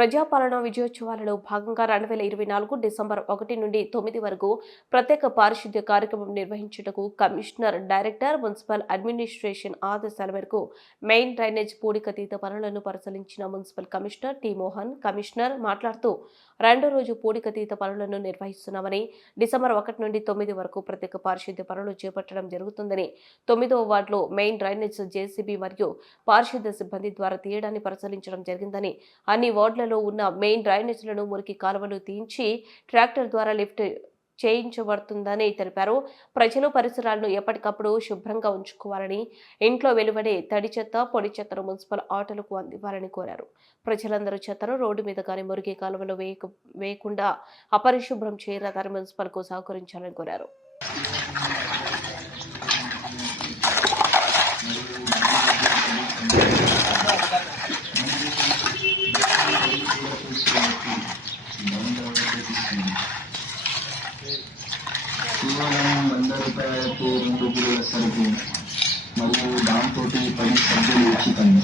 ప్రజాపాలన విజయోత్సవాలలో భాగంగా 2024 డిసెంబర్ 1 నుండి 9 వరకు ప్రత్యేక పారిశుద్ధ్య కార్యక్రమం నిర్వహించుటకు కమిషనర్ డైరెక్టర్ మున్సిపల్ అడ్మినిస్ట్రేషన్ ఆదేశాల మేరకు మెయిన్ డ్రైనేజ్ పూడికతీత పనులను పరిశీలించిన municipal commissioner T Mohan commissioner మాట్లాడుతూ రెండో రోజు పూడికతీత పనులను నిర్వహిస్తున్నామని డిసెంబర్ 1 నుండి 9 వరకు ప్రత్యేక పారిశుద్ధ్య పనులు చేపట్టడం జరుగుతుందని 9వ వార్డులో మెయిన్ డ్రైనేజ్ జేసీబీ మరియు పారిశుద్ధ్య సిబ్బంది ద్వారా తీయడాన్ని పరిశీలించడం జరిగిందని అన్ని వార్డులలో ఉన్న మెయిన్ డ్రైనేజీలను మురికి కాలువలు తీయించి ట్రాక్టర్ ద్వారా లిఫ్ట్ చేయించబడుతుందని తెలిపారు. ప్రజలు పరిసరాలను ఎప్పటికప్పుడు శుభ్రంగా ఉంచుకోవాలని, ఇంట్లో వెలువడే తడి చెత్త, పొడి చెత్తను మున్సిపల్ ఆటోలకు అందివ్వాలని కోరారు. ప్రజలందరూ చెత్తను రోడ్డు మీద కానీ మురికి కాలువలో వేయకుండా అపరిశుభ్రం చేయరాదని మున్సిపల్కు సహకరించాలని కోరారు. కేవలం 100 రూపాయలకు 2 కిలోల సరుకు మరియు దాంతో 10 సభ్యులు ఉచితంగా.